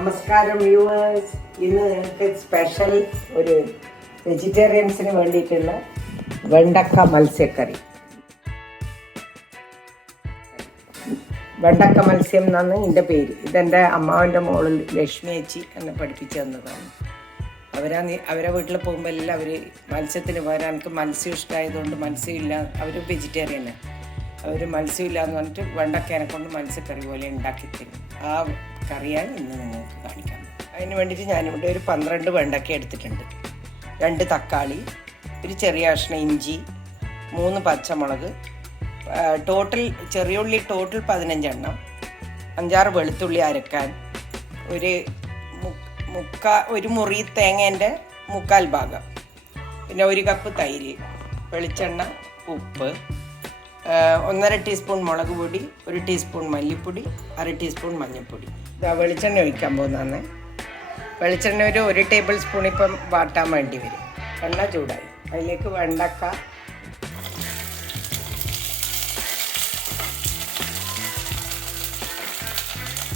നമസ്കാരം വ്യൂവേഴ്സ്. ഇന്ന് ഞങ്ങൾക്ക് സ്പെഷ്യൽ ഒരു വെജിറ്റേറിയൻസിന് വേണ്ടിയിട്ടുള്ള വെണ്ടക്ക മത്സ്യക്കറി. വെണ്ടക്ക മത്സ്യം എന്നാണ് ഇതിൻ്റെ പേര്. ഇതെൻ്റെ അമ്മാവൻ്റെ മോളിൽ ലക്ഷ്മി ചേച്ചി എന്നെ പഠിപ്പിച്ചു തന്നതാണ്. അവരെ വീട്ടിൽ പോകുമ്പോൾ എല്ലാം അവർ മത്സ്യത്തിന് പകരം എനിക്ക് മത്സ്യം ഇഷ്ടമായതുകൊണ്ട് മത്സ്യമില്ല, അവർ വെജിറ്റേറിയനാണ്, അവർ മത്സ്യമില്ല എന്ന് പറഞ്ഞിട്ട് വെണ്ടക്കേനെ കൊണ്ട് മത്സ്യക്കറി പോലെ ഉണ്ടാക്കി തരും. ആ കറിയാണ് ഇന്ന് നിങ്ങൾക്ക് കാണിക്കാം. അതിന് വേണ്ടിയിട്ട് ഞാനിവിടെ ഒരു 12 വെണ്ടക്ക എടുത്തിട്ടുണ്ട്, 2 തക്കാളി, ഒരു ചെറിയ കഷ്ണം ഇഞ്ചി, 3 പച്ചമുളക്, ടോട്ടൽ ചെറിയ ഉള്ളി ടോട്ടൽ 15 എണ്ണം, 5-6 വെളുത്തുള്ളി അരക്കാൻ, ഒരു മുറി തേങ്ങേൻ്റെ 1/4 ഭാഗം, പിന്നെ 1 കപ്പ് തൈര്, വെളിച്ചെണ്ണ, ഉപ്പ്, 1/2 ടീസ്പൂൺ മുളക് പൊടി, 1 ടീസ്പൂൺ മല്ലിപ്പൊടി, 1/2 ടീസ്പൂൺ മഞ്ഞൾപ്പൊടി. വെളിച്ചെണ്ണ ഒഴിക്കാൻ പോകുന്നതാണ്. വെളിച്ചെണ്ണ ഒരു 1 ടേബിൾ സ്പൂൺ ഇപ്പം വാട്ടാൻ വേണ്ടി വരും. എണ്ണ ചൂടായി, അതിലേക്ക് വെണ്ടക്ക,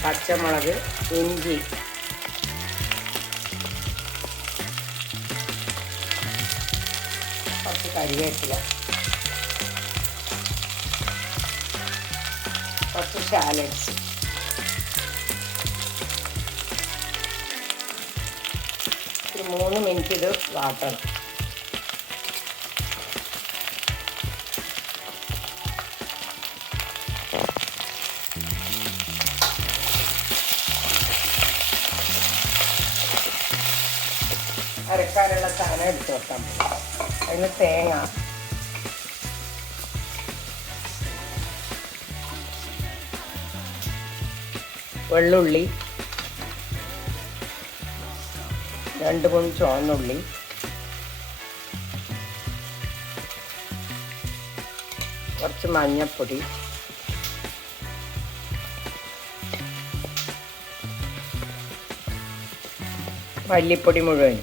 പച്ചമുളക്, ഇഞ്ചി, കുറച്ച് കറിവേപ്പില, കുറച്ച് ഷാലറ്റ്സ്, ഒരു 3 മിനിറ്റ് ഇത് വാട്ടണം. അരക്കാനുള്ള സാധനം എടുത്ത് വെക്കാൻ പറ്റും. അതിന് തേങ്ങ, വെള്ളുള്ളി, 2 ചുവന്നുള്ളി, കുറച്ച് മഞ്ഞൾപ്പൊടി, മല്ലിപ്പൊടി മുഴുവൻ,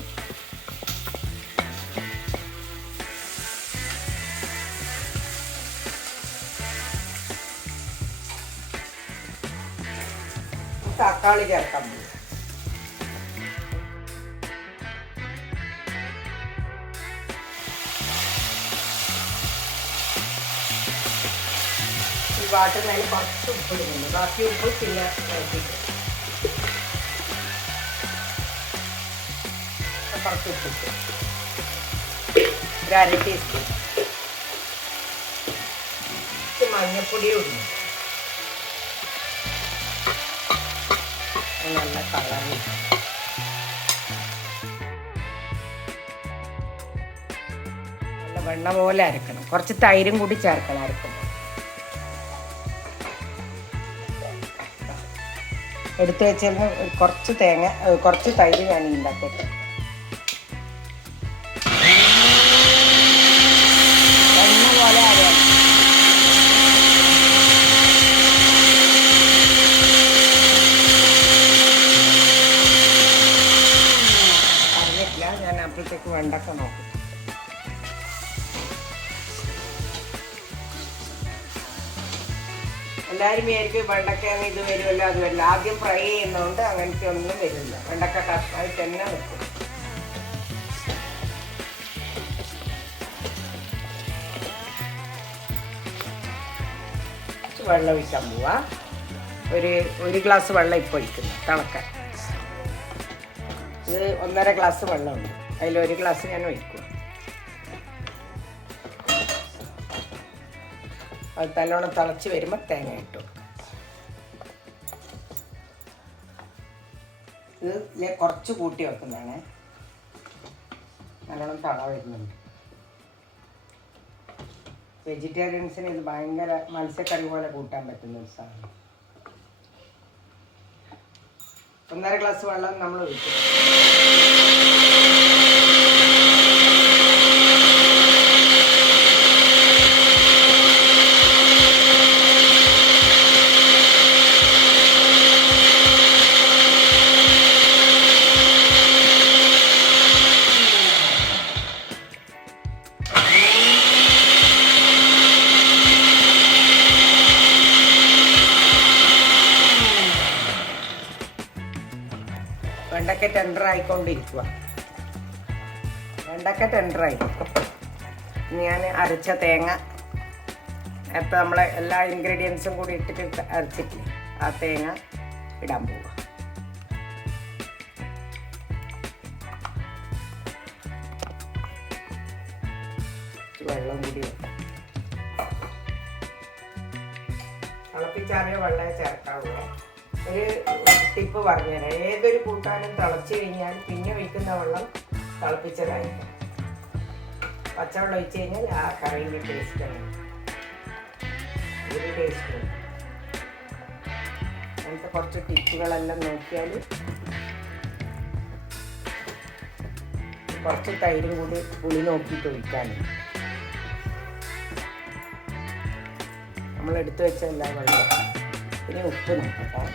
തക്കാളി ചേർക്കാൻ പോകും. ഈ വാട്ടുന്നതിന് കുറച്ച് ഉപ്പ് ഇടുന്നുണ്ട്, ബാക്കി ഉപ്പ് പിന്നെ നോക്കിയിട്ട് കുറച്ച് ഉപ്പിട്ട്, 1/2 ടീസ്പൂൺ മഞ്ഞൾപ്പൊടിയും ഇടുന്നു. നല്ല കളറിൽ നല്ല വെണ്ണ പോലെ അരക്കണം. കുറച്ച് തൈരും കൂടി ചേർക്കണം അരക്കണം. എടുത്തു വെച്ചതിന് കുറച്ച് കുറച്ച് തൈര് ഞാൻ ഉണ്ടാക്കട്ടെ. വെണ്ണ പോലെ അരയാണ്. ഞാൻ അപ്പോഴത്തേക്ക് വെണ്ടക്ക നോക്കും. എല്ലാവരും വിചാരിക്കും വെണ്ടക്കയാണ് ഇത് വരുമല്ലോ അത് വരില്ല. ആദ്യം ഫ്രൈ ചെയ്യുന്നതുകൊണ്ട് അങ്ങനത്തെ ഒന്നും വരില്ല. വെണ്ടക്ക കഷ്ണമായിട്ട് തന്നെ വെക്കും. വെള്ളം ഒഴിക്കാൻ പോവാ. ഒരു ഗ്ലാസ് വെള്ളം ഇപ്പോൾ ഒഴിക്കുന്നു തിളക്കാൻ. ഇത് 1.5 ഗ്ലാസ് വെള്ളമുണ്ട്, അതിൽ 1 ഗ്ലാസ് ഞാൻ ഒഴിക്കും. അത് നല്ലോണം തിളച്ച് വരുമ്പോൾ തേങ്ങ ഇട്ടു. ഇത് കുറച്ച് കൂട്ടി വെക്കുന്നതാണ്, നല്ലോണം തള വരുന്നുണ്ട്. വെജിറ്റേറിയൻസിന് ഇത് ഭയങ്കര മത്സ്യക്കറി പോലെ കൂട്ടാൻ പറ്റുന്ന ഒരു സാധനം. 1.5 ഗ്ലാസ് വെള്ളം നമ്മൾ ഒഴിക്കും. വെണ്ടക്ക ടെൻഡറായിക്കൊണ്ടിരിക്കുക. വെണ്ടക്ക ടെൻഡറായി. ഞാൻ അരച്ച തേങ്ങ നേരത്തെ നമ്മളെ എല്ലാ ഇൻഗ്രീഡിയൻസും കൂടി ഇട്ടിട്ട് അരച്ചിട്ടില്ലേ, ആ തേങ്ങ ഇടാൻ പോവുക. വെള്ളം കൂടി വെക്കാം. തിളപ്പിച്ചാറിയ വെള്ളം ചേർക്കാവുള്ളൂ. ഒരു ടിപ്പ് പറഞ്ഞുതരാം. ഏതൊരു കൂട്ടാനും തിളച്ച് കഴിഞ്ഞാൽ പിന്നെ ഒഴിക്കുന്ന വെള്ളം തിളപ്പിച്ചതായിരിക്കും. പച്ചവെള്ളം ഒഴിച്ച് കഴിഞ്ഞാൽ ആ കറിയുടെ ടേസ്റ്റാണ്, ഒരു ടേസ്റ്റ്. അങ്ങനത്തെ കുറച്ച് ടിപ്പുകളെല്ലാം നോക്കിയാൽ കുറച്ച് തൈരും കൂടി പുളി നോക്കിയിട്ട് ഒഴിക്കാനും. നമ്മൾ എടുത്തു വെച്ച എല്ലാ വെള്ളം പിന്നെ ഉപ്പ് നോക്കാം.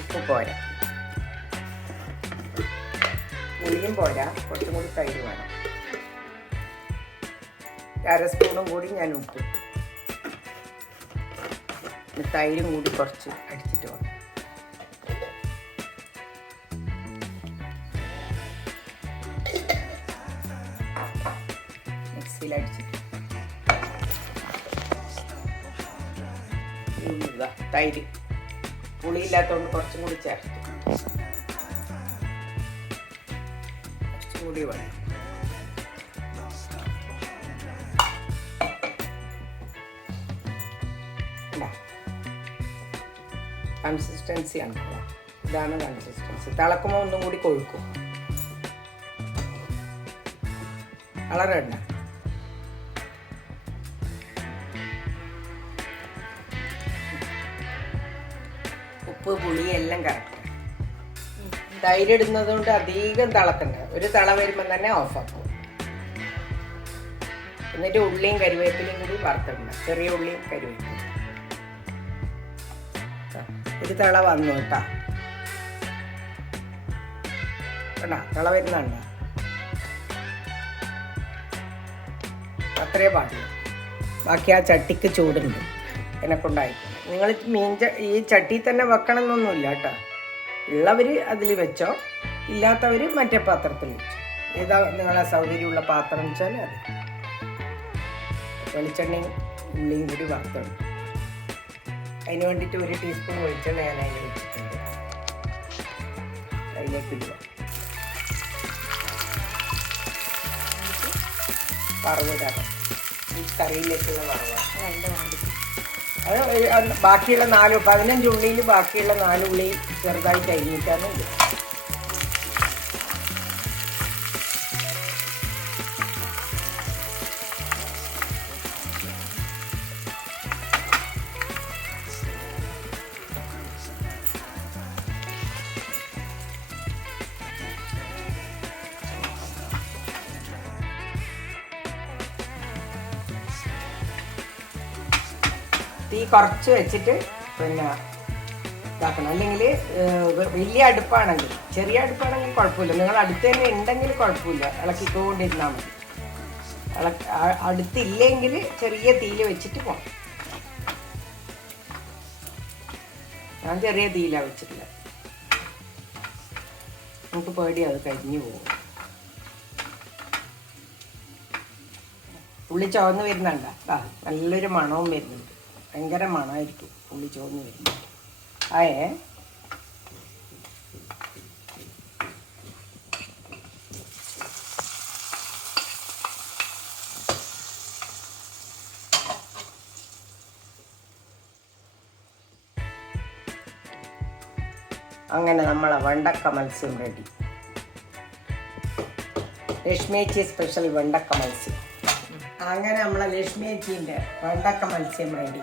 ഉപ്പ് പോരാ, പുളിയും പോരാ, കുറച്ചും കൂടി തൈര് വേണം. 1/2 സ്പൂണും കൂടി ഞാൻ ഉപ്പ്, തൈരും കൂടി കുറച്ച് അടിച്ചിട്ട് വേണം. മിക്സിയിലടിച്ചിട്ട് തൈര് പുളിയില്ലാത്തതുകൊണ്ട് കുറച്ചും കൂടി ചേർത്ത്, കുറച്ചും കൂടി വേണം. കൺസിസ്റ്റൻസിയാണ്, ഇതാണ് കൺസിസ്റ്റൻസി. തിളക്കുമ്പോൾ ഒന്നും കൂടി കൊഴുക്കും. കളറുണ്ട്. ഉപ്പ് പുളി എല്ലാം കറക്റ്റ്. തൈര് ഇടുന്നത് കൊണ്ട് അധികം തിളക്കണ്ട. ഒരു തിള വരുമ്പോൾ തന്നെ ഓഫാക്കും. എന്നിട്ട് ഉള്ളിയും കരിവേപ്പിലയും കൂടി വറുത്തിടണം. ചെറിയ ഉള്ളിയും കരിവേപ്പിലും. ഒരു തിള വന്നു കേട്ടാ. കണ്ടാ തിള വരുന്നുണ്ടോ? അത്രേ പാടില്ല. ബാക്കി ആ ചട്ടിക്ക് ചൂടുണ്ട്, എന്നെക്കൊണ്ടായിരിക്കും. നിങ്ങൾ ഈ ചട്ടി തന്നെ വെക്കണം എന്നൊന്നുമില്ല കേട്ടോ. ഉള്ളവർ അതിൽ വെച്ചോ, ഇല്ലാത്തവർ മറ്റേ പാത്രത്തിൽ വെച്ചോ. ഏതാ നിങ്ങളെ സൗകര്യമുള്ള പാത്രം വെച്ചാൽ അത്. വെളിച്ചെണ്ണയും ഉള്ളിയും കൂടി വറുത്തോളൂ. അതിന് വേണ്ടിയിട്ട് 1 ടീസ്പൂൺ വെളിച്ചെണ്ണ ഞാൻ അതിൽ വെച്ചിട്ടുണ്ട്. അതിലേക്ക് ഇടുക. വറവിടാം. ഈ കറിയിലേക്കുള്ള വറവാണ്. അത് ബാക്കിയുള്ള 15 ഉള്ളിയിൽ ബാക്കിയുള്ള 4 ഉള്ളി ചെറുതായിട്ട് അരിഞ്ഞിട്ടാണ് ഇത്. തീ കുറച്ച് വെച്ചിട്ട് പിന്നെ ഇതാക്കണം. അല്ലെങ്കിൽ വലിയ അടുപ്പാണെങ്കിൽ, ചെറിയ അടുപ്പാണെങ്കിൽ കുഴപ്പമില്ല. നിങ്ങൾ അടുത്ത് തന്നെ ഉണ്ടെങ്കിൽ കുഴപ്പമില്ല, ഇളക്കിക്കൊണ്ടിരുന്നാൽ മതി. അടുത്തില്ലെങ്കിൽ ചെറിയ തീയിൽ വെച്ചിട്ട് പോകാം. ഞാൻ ചെറിയ തീയിലാണ് വെച്ചിട്ടില്ല. നമുക്ക് പേടി അത് കരിഞ്ഞു പോകും. ഉള്ളി ചുവന്ന് വരുന്നുണ്ട. നല്ലൊരു മണവും വരുന്നുണ്ട്. ഭയങ്കര മണമായിരിക്കും ഉള്ളി ചുവന്ന് വരുന്നത്. അങ്ങനെ നമ്മളെ വെണ്ടക്ക മത്സ്യം റെഡി. ലക്ഷ്മിയേച്ചി സ്പെഷ്യൽ വെണ്ടക്ക മത്സ്യം. അങ്ങനെ നമ്മളെ ലക്ഷ്മിയേച്ചീൻ്റെ വെണ്ടക്ക മത്സ്യം റെഡി.